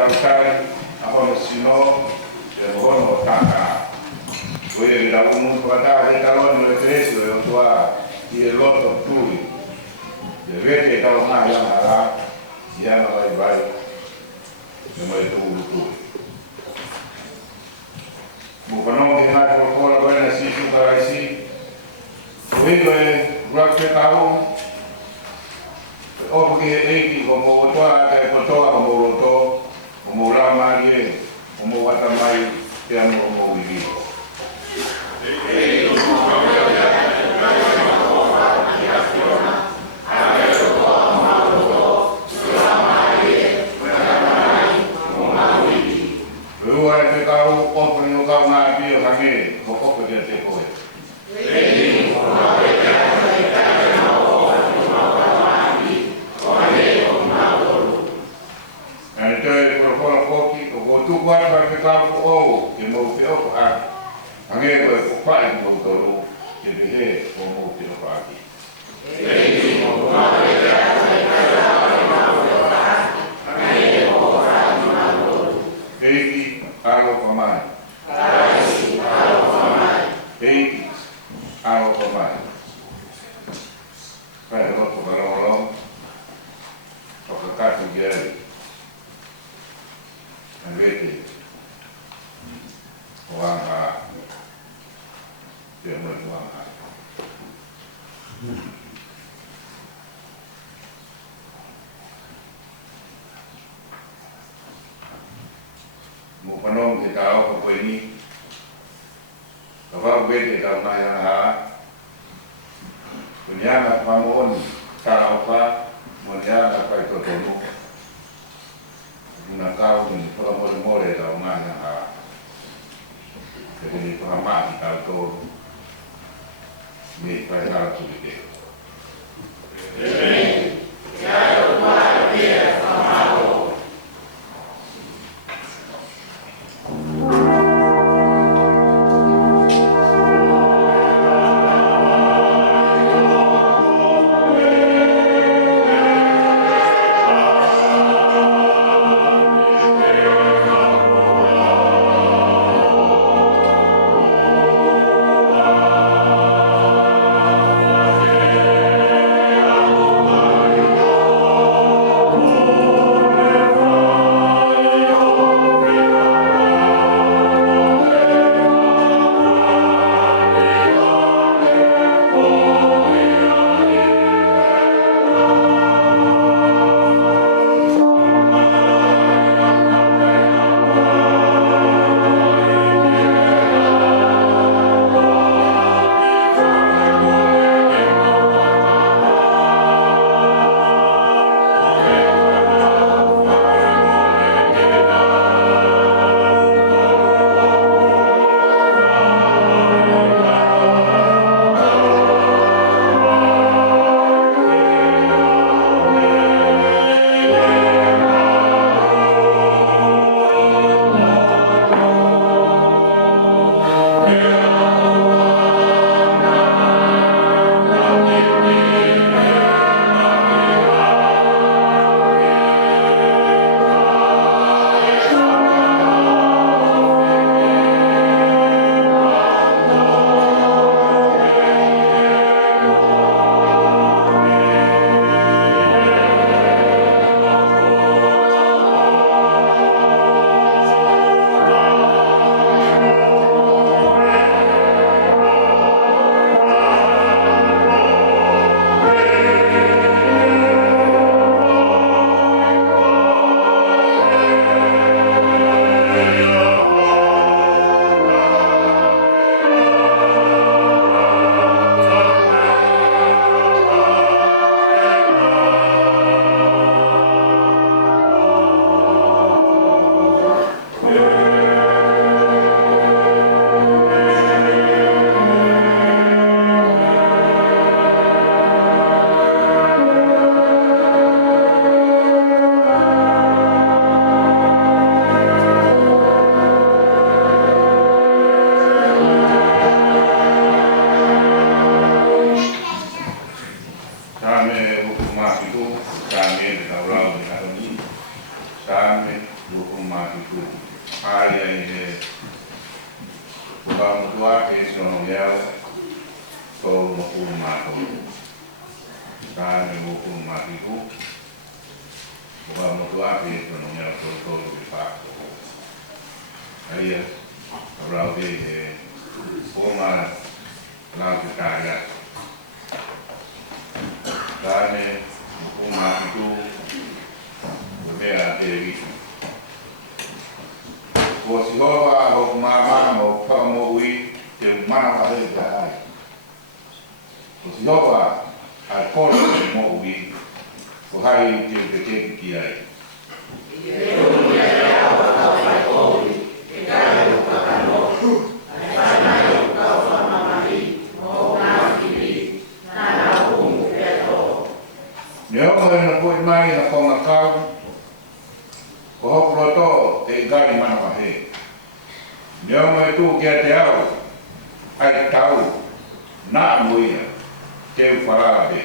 kautai ahono sino e hono taka koe e la umu kata e talon le tresu e otua i e loto tui e vete e tau mai ana la ia vai vai e mai tu tui mo kono ke na ko ko la na si su para si koe e roke tau o porque ei como toa ka toa como to como la mai como wata mai te amo mo vivi makiku. Ai ai Bukan mutua ke sono ya ko mo mato. Kan mo makiku. Bukan mutua ke sono ya ko di pak. Ai ya rau de forma la kaya. Kan mo makiku. Bea de o si hoa o mama mo pa mo ui te mana ka he ka o si hoa al polo mo ui o hai te te ki ai Neo mo na po mai na ko ngakau o hokroto te gari mana ka he Neo mai tu kia te au, ai tau, nā muia, te wharabe.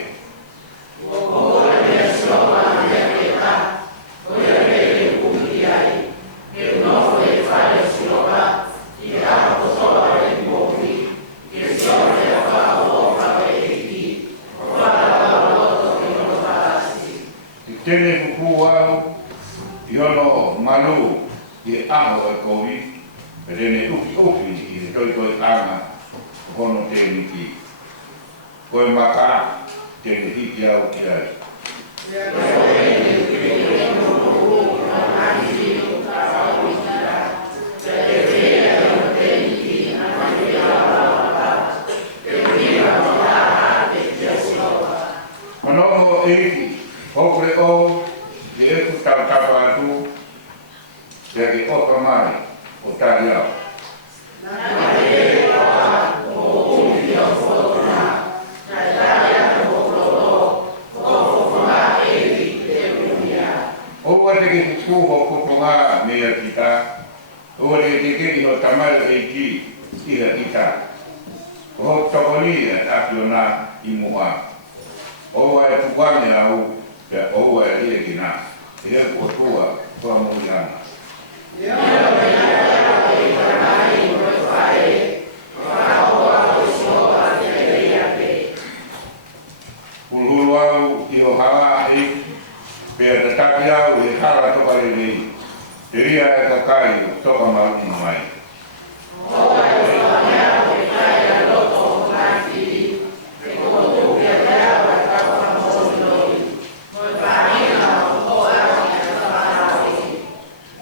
O mea soa mea ke tā, o ia rei kumi ai, e noho e whare siroa, i a kotoa e mōwi, e soa e wha o whawe e ki, o whara roto e no whaasi. I tene kuku au, i ono manu, i aho e kowi, Rene upi i toi anga hono te niki. Koe maka te hiki au ki ai. Manoho eiki, hokure o, e eku tau tapa atu, te ki oka mai. O tari au. O te ke kuku ho kukunga mea kita. O te ke ho tamara e ki iha kita. O tokoni e aki o nā i mua. O e tuwane au, o e ria ki nā. E hea kuatua, kua mui ana. Hulu au i ho hala e pea te taki au e hala toka e rei. Te ria e kakai toka marunga mai.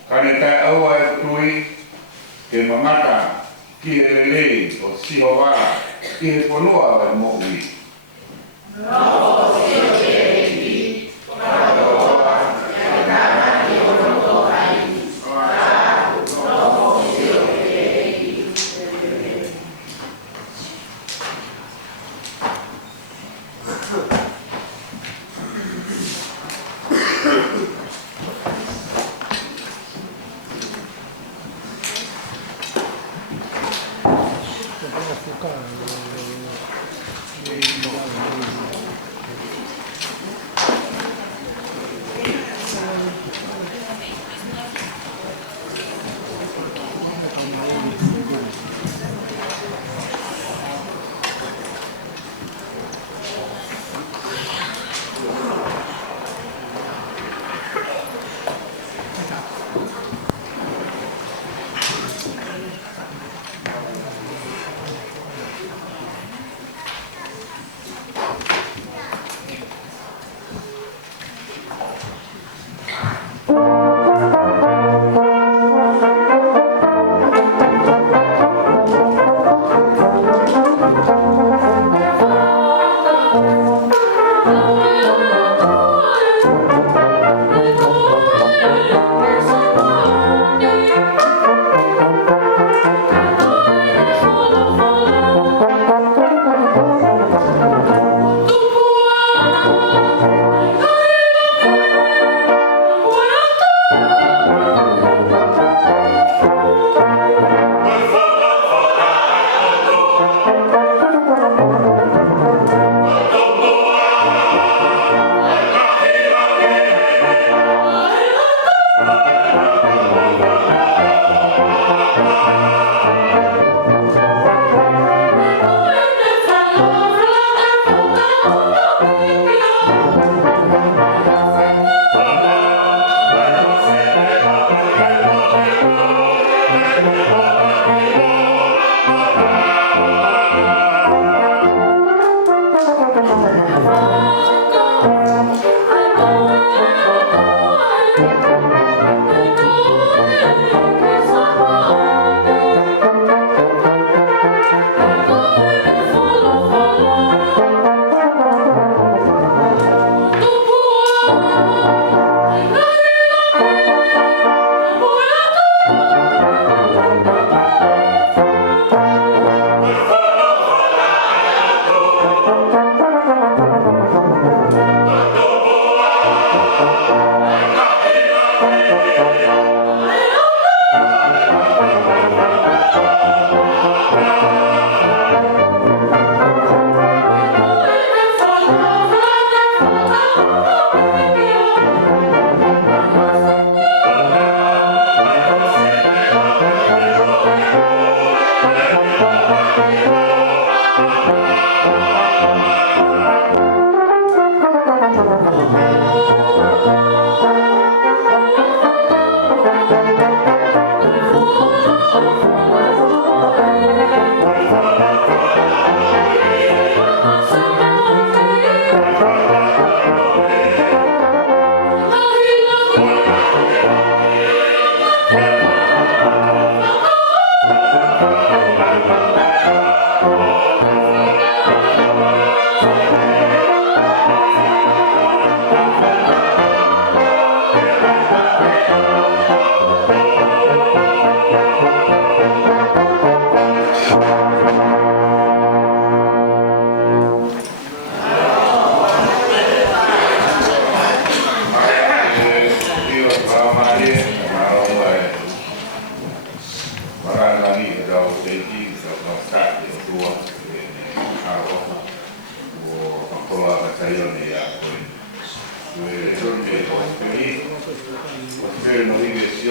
Kane tai aua e tui ke mamata ki e lelei o siho wala ki he ponua e mo ui.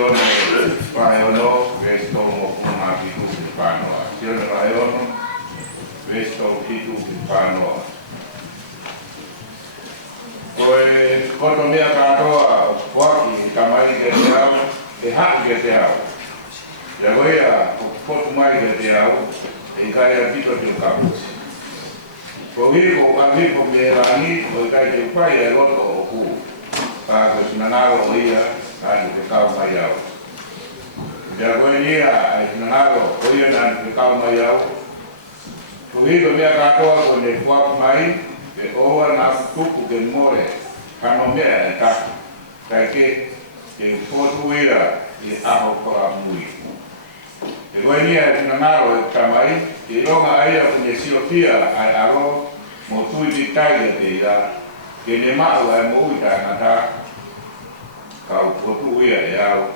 sione paeono vesto mo pitu panoa. Sione paeono vesto pitu panoa. Koe koto mea katoa waki kamari ke te au, e haki ke te au. Ia koe a koto mai ke te au, e kai a pito te kapusi. Ko hiko a hiko me rangi, o kai te pai e roto o ku. Ka ko sinanaro o ia, ka te kau mai au. Ia koe nia a sinanaro o ia na te kau mai au. Ko hiko mea katoa ko ne kuaku mai, e oa na tuku ke more, kano mea e taku. Kai ke fotu ira i aho koa mui. E koe nia e tinangaro e tamai, ke ronga aia kune siopia ai aro, mo tui di tai e te ira, ke ne mao e mo ui tai ngata, kau fotu ira e au,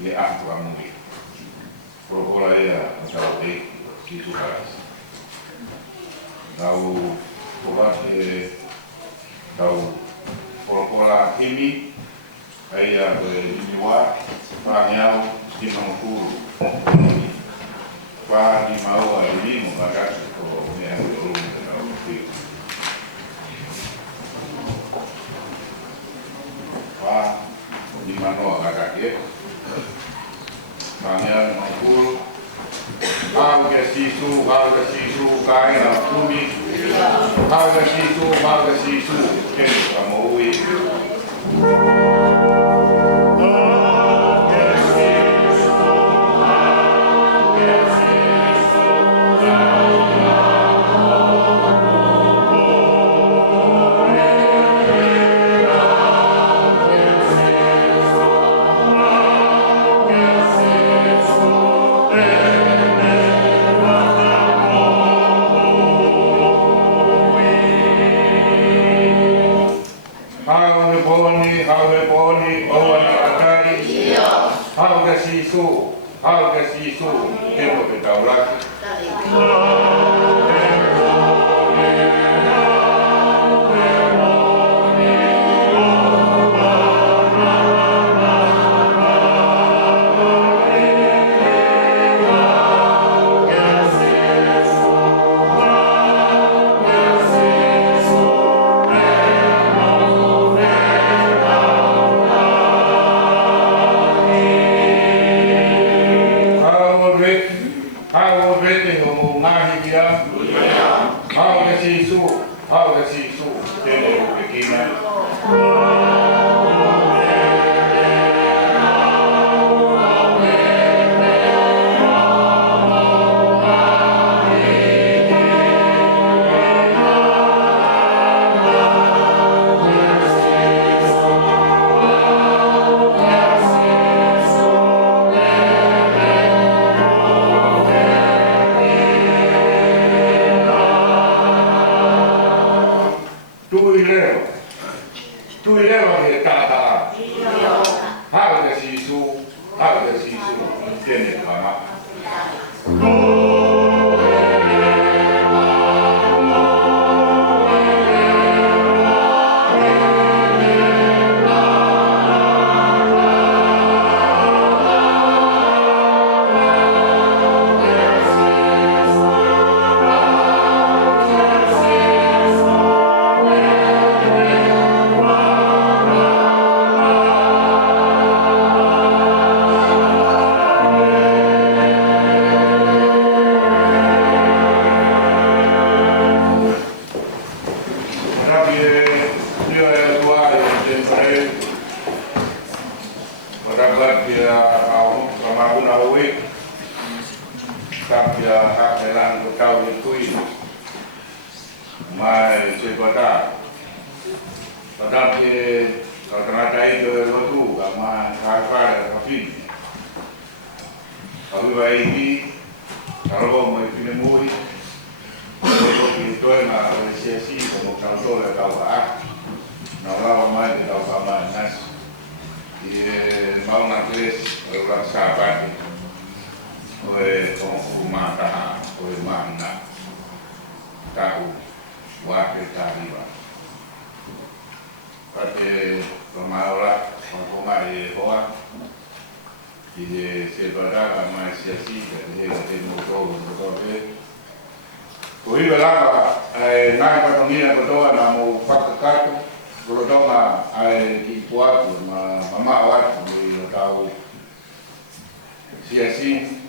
i aho koa mui. Prokola ia, o tau e, ki tukarasi. Tau Povati tau porokola himi ai a niwa paniau di mangkuru pa di mau a limo magasi ko mea o tau ki pa di mano agaki paniau mangkuru hau ke sisu kai na kumi Haga sisu, kene kamoui. Hau ke sisu, tempo ke taulaki. Hau ke sisu, tempo ke kina. Tui lewa ke tata. Hau ke sisu, tene kama. Kapia hakelan ko tau ni tui mai se kota pada ke kata-kata itu rotu ama harfa kafin kalau bayi kalau mau pilih mui itu na apresiasi como cantor de Cauca no hablaba más de Cauca más y mau na tres orang sahabat oe tōku mātaha, oe māna, tahu, wāke tāriwa. Pate, o maora, o mai e hoa, i se paraga mai sia sita che è molto bene. Poi lava nai patomina kotoa na mo pakakato kotoa ai ki puatu mama watu ni tau sia si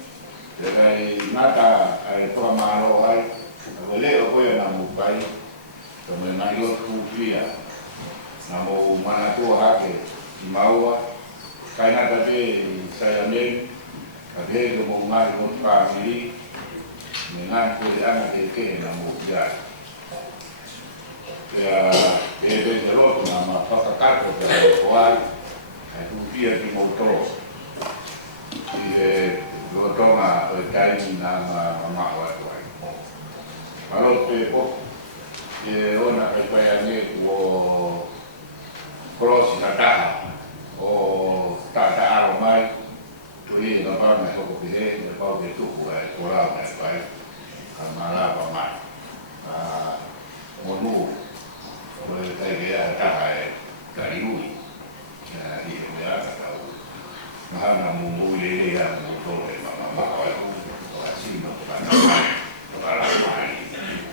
dai nata ai to malo ai vole o poi na mo pai to me na yo ku pia na mo mana tu hake i maua kai na tabe saya men ade mo ngai mo family mengan ko ana ke na mo ya de lo na ma pakakato de koai ai tu pia di mo tro i lo toma o tai na ma wa ai alo te po ona pe pa ne o cross na ta o ta aro mai tu ni na pa me ho ko pe ne pa ke tu ko ai ko la mai pai kamala pa mai monu o tai ke ta ai ka iui i me a ka u ma na mu le ya mu to le ma ko ai o asi no ka na mai ka la mai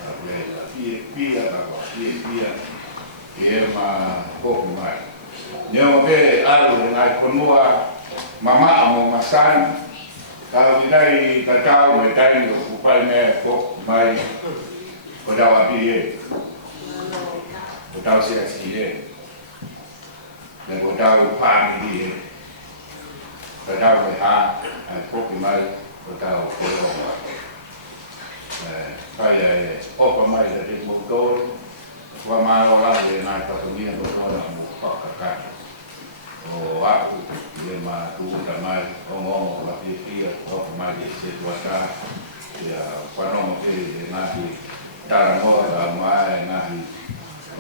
a le la pia ka ko pia e ma ko mai neo ke alu ngai konua mama mo masan kalau kita kacau kita ni upaya me kok mai pada waktu ye pada usia sih dan pada upah ni ye pada mereka kok mai pada kolom saya apa mai dari motor wa malu lah dia naik patungan motor mau pakai o aku dia mah tu ramai ngomong lagi dia mai situasi ya pano ke nanti tarmo ramai nanti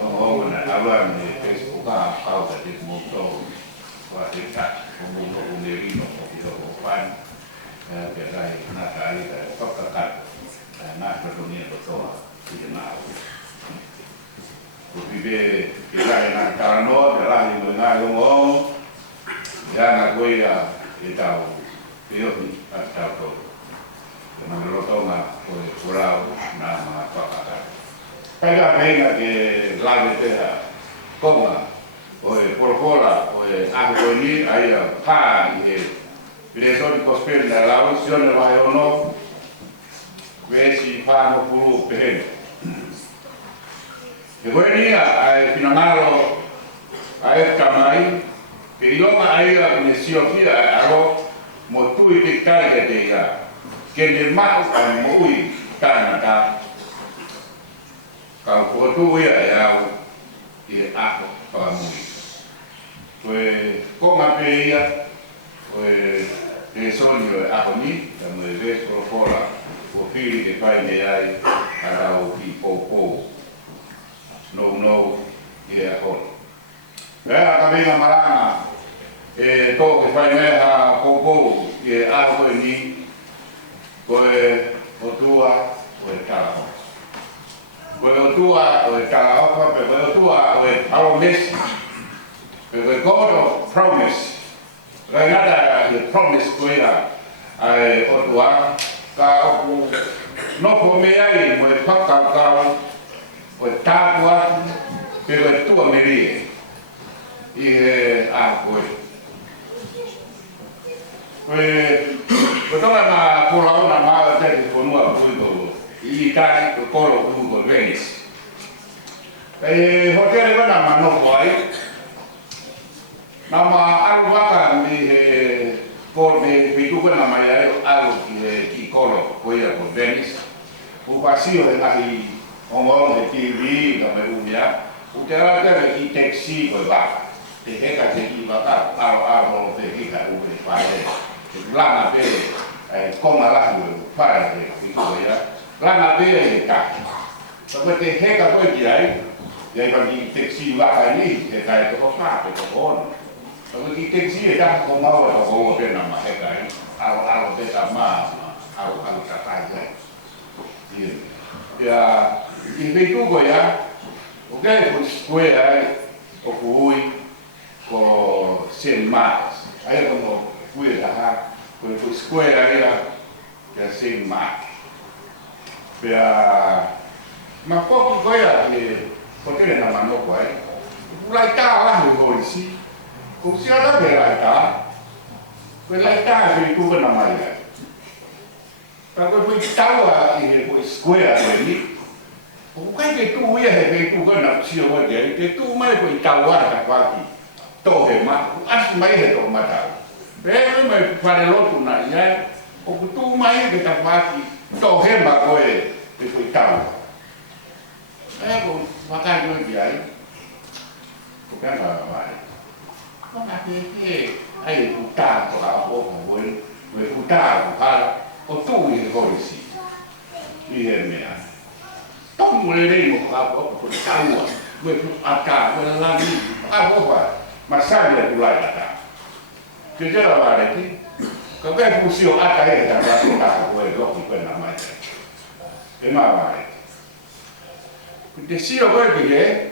ngomong na awan ni Facebook kau tadi motor wa dekat ngomong sendiri no video pan biasa nak kali pakai nak berdunia betul tidak Upibe kita nak tarno adalah yang mengalung ya nak goya kita pilih atau tu dengan lotoma oleh kurau nama pakar. Pada pena ke lagu kita koma oleh porpola oleh aku ini ayah kan ini biasa kospel dalam sion lebayono besi pano pulu pehen. E voi ai finamaro ai tamai e io ma ai la missio fia aro mo tu i tai de ya che ne ma ai mo ui tanata ka ko tu ya e a pa mo pues come peia pues e sogno a oni da mo ve solo fora o fili che fai ne ai ara o pi po no ia hon. Ea kami marana to ke fai meha popo ke aho ni koe otua o tala. Koe otua o tala pe koe otua o promise. Pe God of promise. Renata the promise koe ai otua ka no po me ai mo pakau o tábua pela tua meria e a coi então na por lá na mala tem com uma tudo e tá o colo tudo vens hotel na mano vai na ma algo vaca me por me pitu na maya algo que colo coia por vens o vazio de la ngomong de TV da merunya utara ka ki taxi ko ba te heka te ki ba ka aro te ki ka u le pare la na pe koma la lu pare ki ko ya la na pe ka so te heka ko ki ai ya ba ki taxi ba ka ni te ka to fa pe ko on so ki taxi da ko ma wa ko pe na ma heka aro te ta ma aro ta ta ya in veitu ya o que pues o cui co 100 más aí como cuida con escuela era que hacen más. Pero mas poco coisa que porque ele não mandou qual o laita lá no Rorici o se ada de laita o laita que tu na Maria para que foi tawa e foi escola ali o que tu ia que tu na se o que tu mais foi tawa da quase torre mas as mais é to matau bem mas para o outro na ia o que tu mais que tá quase torre mas foi tawa con pakai gue biai, bukan apa-apa. Kau nak pergi, ayo hutan kalau gue hutan kalau tu ini kondisi, ini mana. Tom boleh ni apa pun tahu, gue akar, gue lagi apa masalah tu lagi ada. Kerja apa lagi? Kau gue fusio akar yang dah berapa gue lok gue namanya. Emang apa? Desio gue que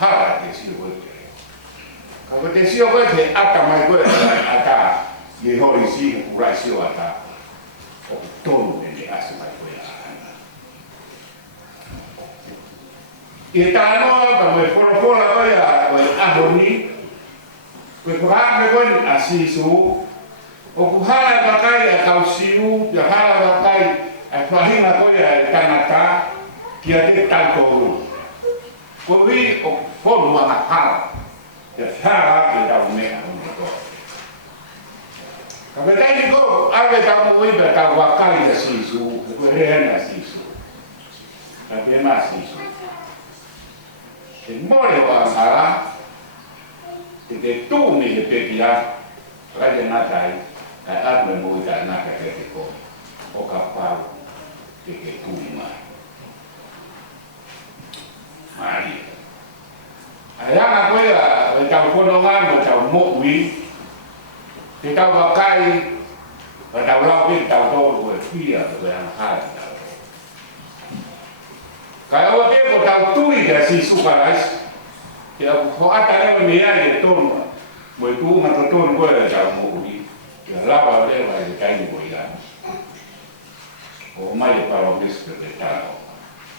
hara desio gue que kalau desio gue que ata mai gue ata ye hori si kurasio ata o todo ne ase mai gue e ta no ba me foro gue a ahoni gue kurang gue asisu o kuhara bakai a kausiu ya hara bakai a fahina gue a kanata que até tal como foi o forma na cara que sarà que dá o meio a verdade é que a verdade não é para tal vaca e assim isso o real assim isso a pena assim isso que morre o angara que tu me pedia para de nada aí a me muda na que o capaz de que tu mais Mari. Ayang aku ya, macam konongan, macam mukwi. Kita pakai, macam laupin, tahu tahu dia, yang hal. Kalau dia kau tahu tu dia si sukarais, dia kau ada ni dia tu, mereka macam tu kau macam mukwi. Dia lapa dia macam kain kau ya. Oh mai para mestre de tal.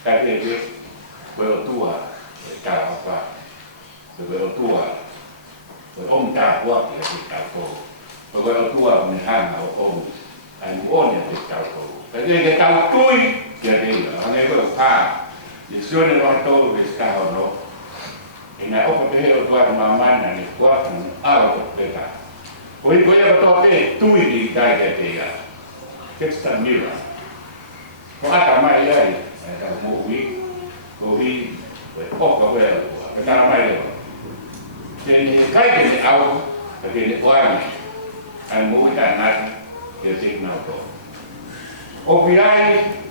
Kata dia veo tua cara apa veo tua om ta kuat ya kita ko veo tua mehan om an on ya kita ko jadi kita tahu jadi hanya ko pa disuruh orang tahu bisa no ina opo te tua mama na ni kuat algo peta hoy voy a toque tu di kaya ya kita mira ko ata mai ya ada movie Kohi, kau boleh, kita ramai lagi. Jadi kai ini awak, tapi ini orang, an muda nak, jadi nak tu. Opirai,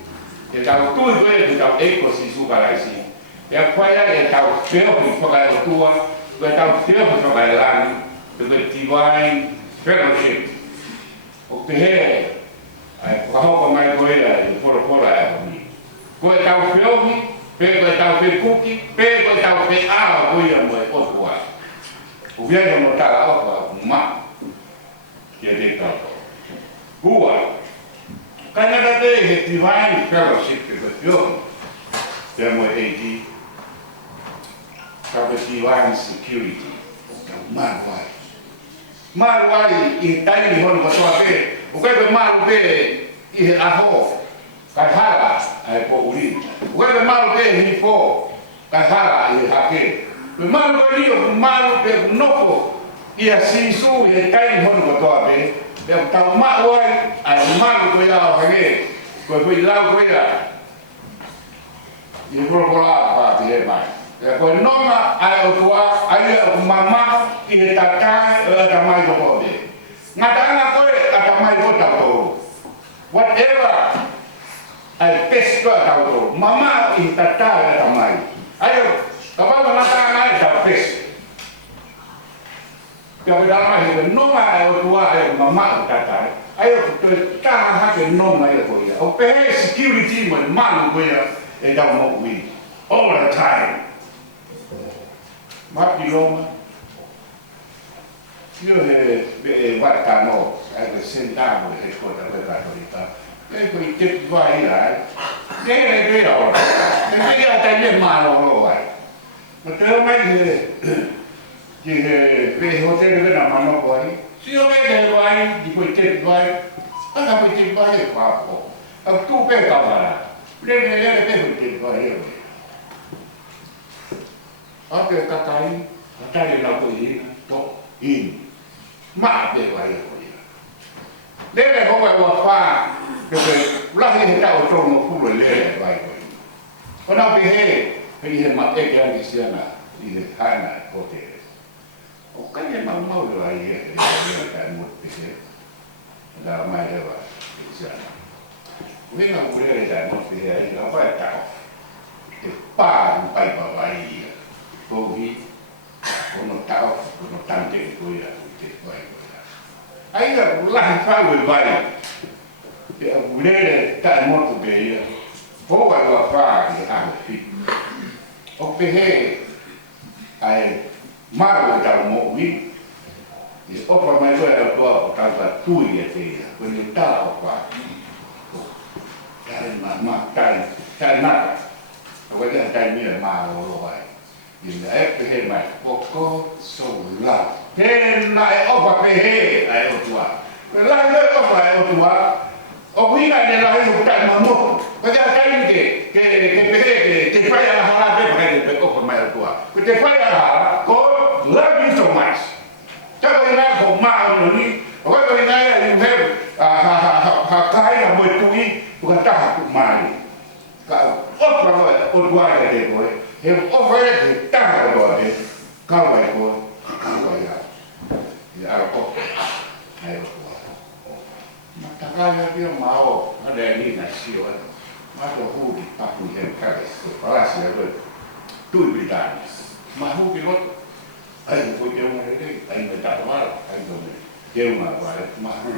kita tahu tu boleh, kita tahu ekosis sukarasi. Yang kaya kita tahu siapa pakai tua, kita tahu siapa pakai lang, kita divine fellowship. Opirai, kalau pemain boleh, pola ni. Kita tahu siapa pego tau pe kuki, pego tau pe a buia mo o tua. O viaje mo tala o ma. Que de tau. Bua. Canada de divine fellowship with you. Demo AD. Sabe divine security. Marwai. Marwai in tiny hon ko pe. O ka maru pe I aho. Kahara ai po uri. Webe malu ke ni po kahara I hake. Be malu ke ni o malu ke noko I asisu I kai hon ko to be. Be ta ma wai ai malu ko ya hake. Ko ko la ko ya. I pro pola pa ti mai. Ya ko noma ai o tua ai o mama I tata ta mai ko be. Ngata na ko ta mai ko ta to. Whatever ai pesco tahu mama intata tamai ayo kapal nata ngai ta pes kalau dalam itu noma ayo tua ayo mama intata ayo tu ta ha ke noma ayo ko ya o pe security man man ko ya e da mo wi all the time mati loma io guarda no, sentavo le cose per la verità, e poi te vai là, e è vero, e vedi a te mano lo vai. Ma te lo mai che vedi hotel che non mano poi, se io vedo vai, di poi te vai, allora poi te vai qua, a tu per camera, prendere per te vai. Apa katai na ko to in ma be wa ko ya le le ko wa fa ke la he ta o to no ku le wa ko na be he ma te ke ni sia na ni ha na ko te o ka ye ma le wa ye ka mo te ke da ma le wa sia na we na ku le da mo te ai la fa ta te pa pai pa wa ye Kogi, uno tau, uno tante kuya, uite kuya. Ainda lá faz o vai, a mulher está morto bem, ou vai lá faz a filho, o perre, aí mago da morri, e o para mais era o tava tuia feia, quando ele estava o quarto, tá nada, agora já tá minha mago vai. Il è perché mai poco sola che mai o perché ai o tua la o fa o tua o qui la io sta mamma perché sai che perché ti fai la hala perché o per mai o tua che ti fai la hala con la viso mais già che non con mai ni o che non è you have kai la mo tui o sta mai o per o tua che poi he ofere te tanga do he kawa ko ya ko ai ko mataka ya bio mao ada ni na sio ma to hu di papu he ka ko para si ro tu britani ma hu ki lot ai ko ke un re ai me ta ma ai do me ke una va ma hu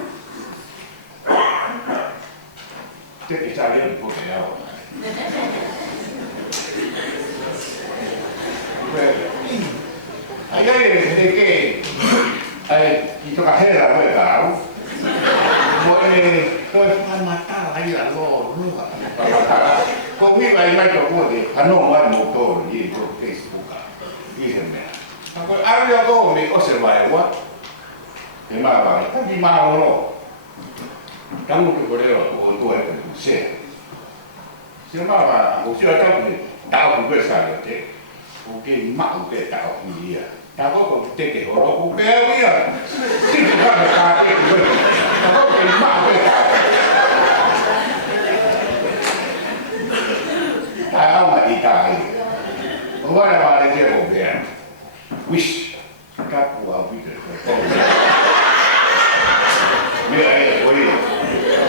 te che sta bien po che ya Aí de que aí tu carreira vai dar, morre tôi phải matar aí là lo luôn para matar, có biết ai mai cho cô thì hắn không ai một câu gì cho Facebook gì thế này, còn ai cho cô mình có sẽ vài quá, thế mà vài cái gì mà lo, trong một cái đấy là cô tôi phải xe, thế mà một số trong thì đào cũng phải xài được thế. Oke mak udah tahu dia, tahu kok teke horo udah dia, sih juga ada kaki juga, tahu kok mak udah tahu, tahu mah ditai, bahwa ada dia udah, wish, tak buat itu, dia ayah boleh,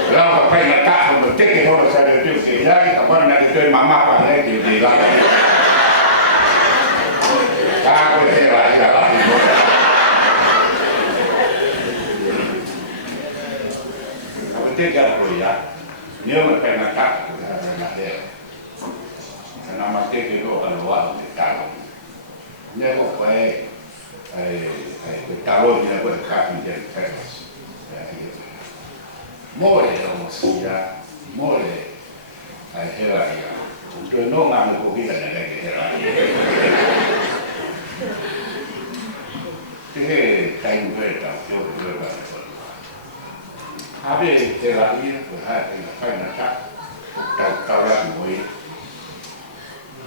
kalau pakai nakak kalau teke horo saya tu sih, apa nak itu mama pakai dia lah. Aku heran jalan di kota. Kamu tidak boleh ya. Dia makan nakak, nak dia. Karena mati itu kan luar tahu. Dia kok tahu dia berkat dia terus. Mole dong sia, mole. Heran ya. Untuk nongan kok kita nak heran. Thế thành về tập cho người bạn còn há về thế là đi của hai cái là phải là chắc tao là người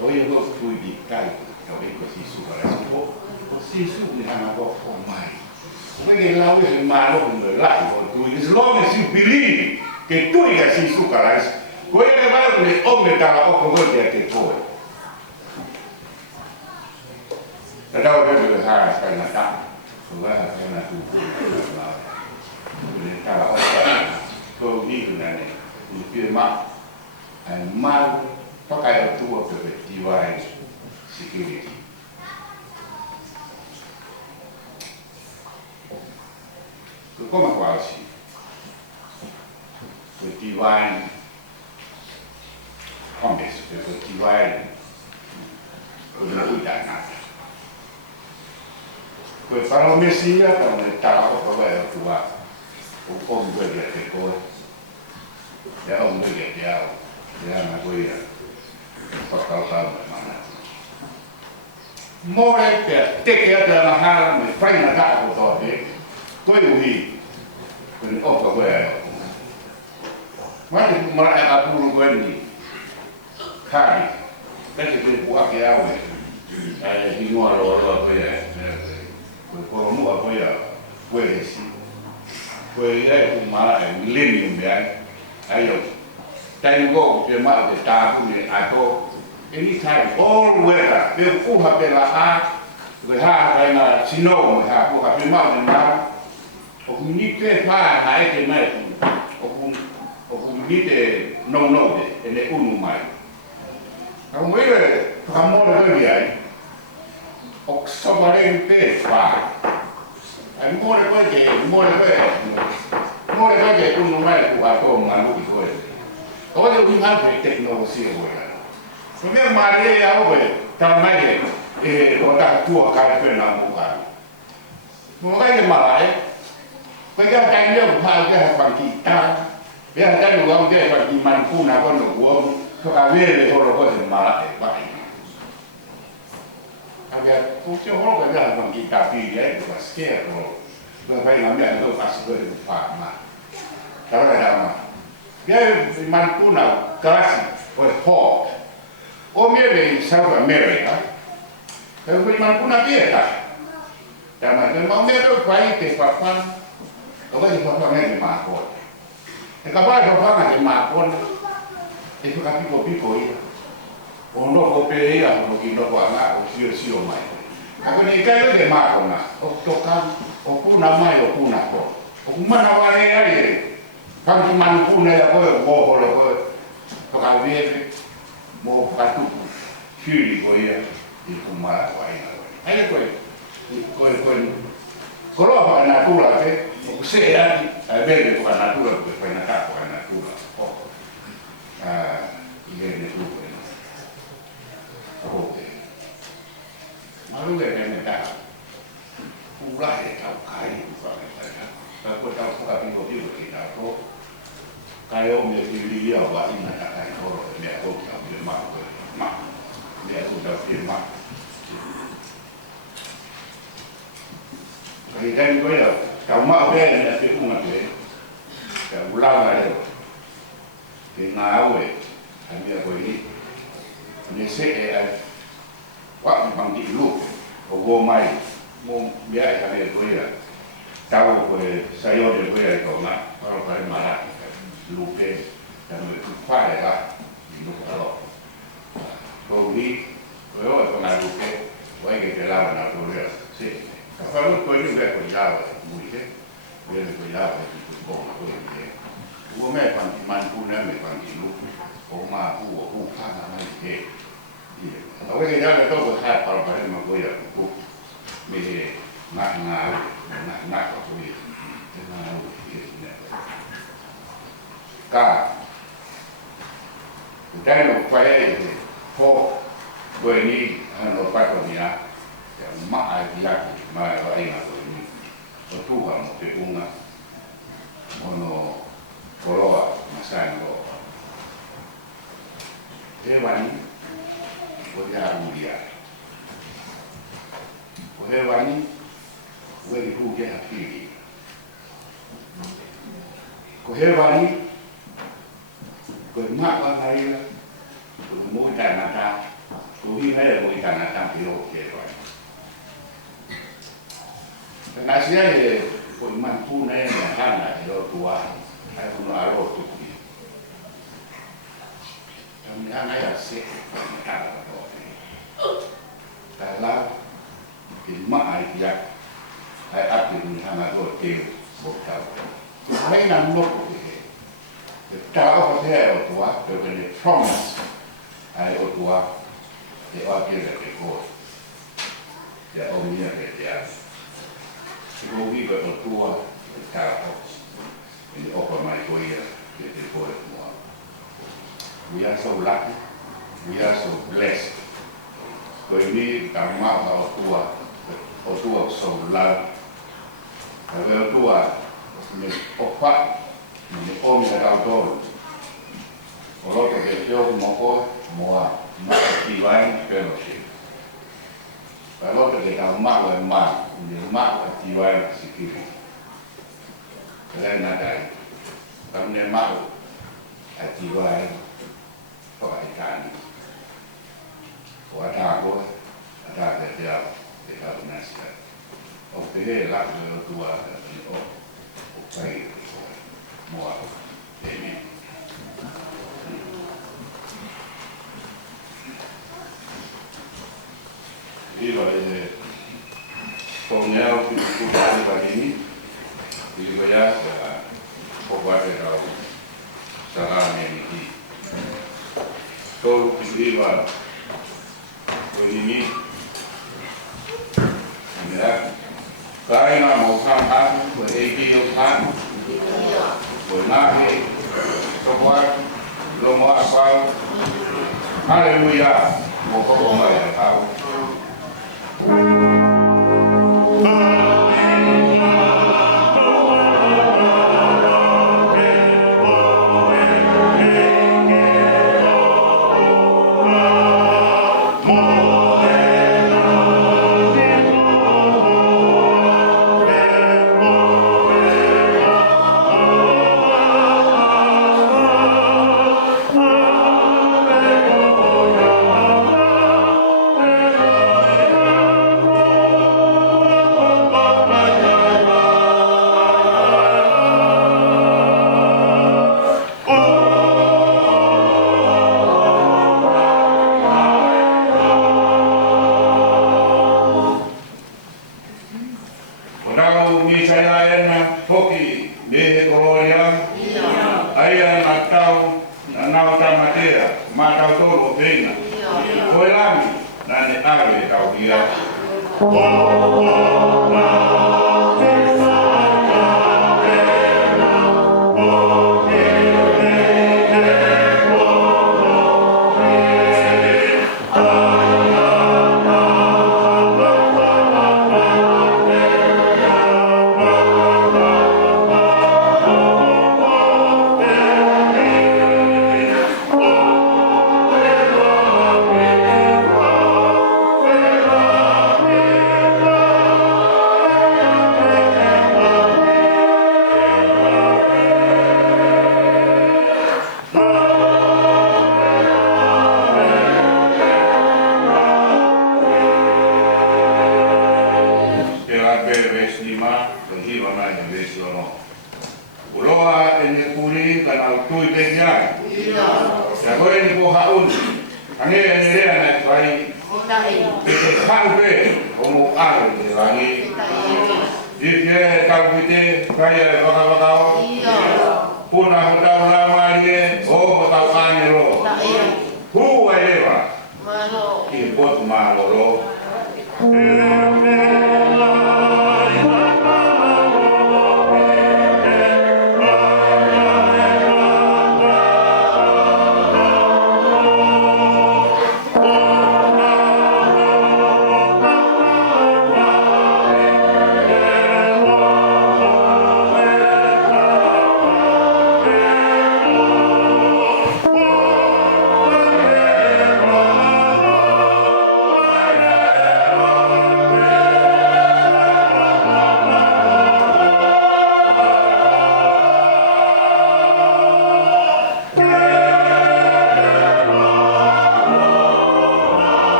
đối với tôi bị cay cho đến có sĩ số là số bộ sĩ số người ta nói có không mày mấy cái lâu thì mà nó không người lại của tôi as long as you believe cái tôi là sĩ số cả lại với cái đó thì ông người ta là ông không có thể cái thôi ở đâu cái người hai phải là đặng và cái là tụ hội là người ta là ông tôi đi từ này từ phía mà có cái ở tua về DIY security tôi có một quả gì về DIY không biết về DIY tôi đã ủi đại nát koe whanau mesia ka me tala o ka wai o tua. O mwere te koe. Ia o mwere te au. Ia na koe ia. Whakautau me mana. More pia teke ata mahara me whaina ka o tote. Koe uhi. Koe ni oka koe ai o. Mari mara e apuru koe ni. Kari. Pese koe puake au e. He ngora roa koe e. Koe koro mua koe a. Koe e si. Koe i mara e millennium e ai. Ai o. Tai ngo te maa te tāpu ni ato. Anytime, all weather, pe puha pe la a. Koe haa kai na sino me haa puha pe maa te maa. O ku ni te paa na e te mai. O ku ni te no te. E ne unu mai. Ka mwere whakamore koe ai. O ksaware pe wha. Ai more koe ke unu mai ku ato maluki koe. Koe te uhi hawhi teknolosia koe. Koe mea maare au koe, tau mai e o ta tua kai koe na muka. Mua kai ke marae. Koe kia kai leo paa kia whanki tā. Pea kai leo kia whanki mankuna kono kuomu. Koe ka vere horo koe te marae vai. Avea, se horo ka kia whanki tā piri ai, koe skea koe. Koe whai nga mea koe pasi koe te paa maa. Tawara dama. Kia mankuna kasi koe hawk. O mere South America. Koe koe mankuna kieta. Tama koe mau mea koe whai te whawhan. Koe te whawhan e te maa koe. E ka pai whawhanga te maa koe. E tuka pipo ia. O noko pe ia o ki noko anga o sio mai. Ako ni kai te maa kona. O tokan, o puna mai o puna ko. O kumana wale ai e. Kanki manu puna ia koe o moholo koe. Toka vere. Mo katuku. Firi ko ia. I kumara ko aina koe. Aile koe. Koroa pa natura te. O kuse ati. A vere ko natura koe. Pai na kako a natura. Igene tuko ina. Ohote. Maluga kene ta. Urahe tau kai ufane taika. Kako tau puka pingo ki na ko. Kai o me ki lia wa ina ta kai toro me o ki a me ma ko. Ma. Me o ta fi ma. Kai kai ko ya. Kau ma be na te una te. Ka ulanga le. Ke ngā aue, a mea koe ni. Me se e ai, wak pangi lupe, o wō mai, mō mea e hane koe ra. Tau koe saione koe ai tō ngā, paro kare maraki, lupe, tanu e kukware ra, i lupe alo. Kou ni, koe o e konga lupe, wai ke te lawa nā tō rea, se. Ka wharu koe ni mea koe lawa e muike, koe ni koe lawa e koe kōna koe ni e. Ua mea panti mankuna me panti lupu, o maa ua ukana mai he. Awe ke jana toko hea parapare ma koe a kuku, me he ngā ka koe, te ngā ua he nea. Ka, taino whae e he ho, koe ni, ano pato ni a, te maa e kiaki, maa e wainga koe ni, o tuha mo te unga, ono koroa masai no. He wani, o te haruria. O he wani, o e hu ke hapiri. Ko he wani, ko e maka naira, ko e mui tanata, ko hi hea mui tanata ki o ke wani. Ka sia e, ko e mantuna e na hana e o tuahi. Ai kono aro tuki. Kami ana ya se na kara ko. Tala ki mai ya. Ai ati ni hana ko te bo ta. Ai na no ko te. Te ta o te o tua, te ne promise. Ai o tua te o ke te ko. Ya o mia ke ya. Ko vi o tua ta o. In the upper my koia, the poet one. We are so lucky, we are so blessed. Koe ni, ka maa o tua, o tua solar. Kalau tua me opa me omi na tau o roto ke teo moko moa ma divine fellowship. Kalau ke tau ma le ma ni ma divine security. Kalian nadai kamu ne ma divine ikan. Ada aku ada dia kita nasihat. Okey lah dua dan okey muat ini. Ini boleh punya kita pagi ini di mana pokok ada saran ini. So kita ini ya cái nào một tham ăn của APO ăn của nãy trong quá lâu quá sao Hallelujah một câu hỏi này tao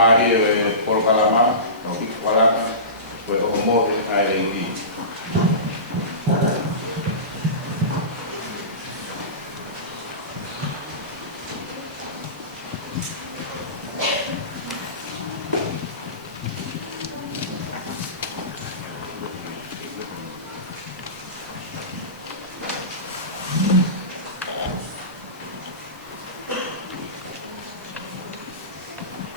Mari por Calama, no Picuala, pues como hay de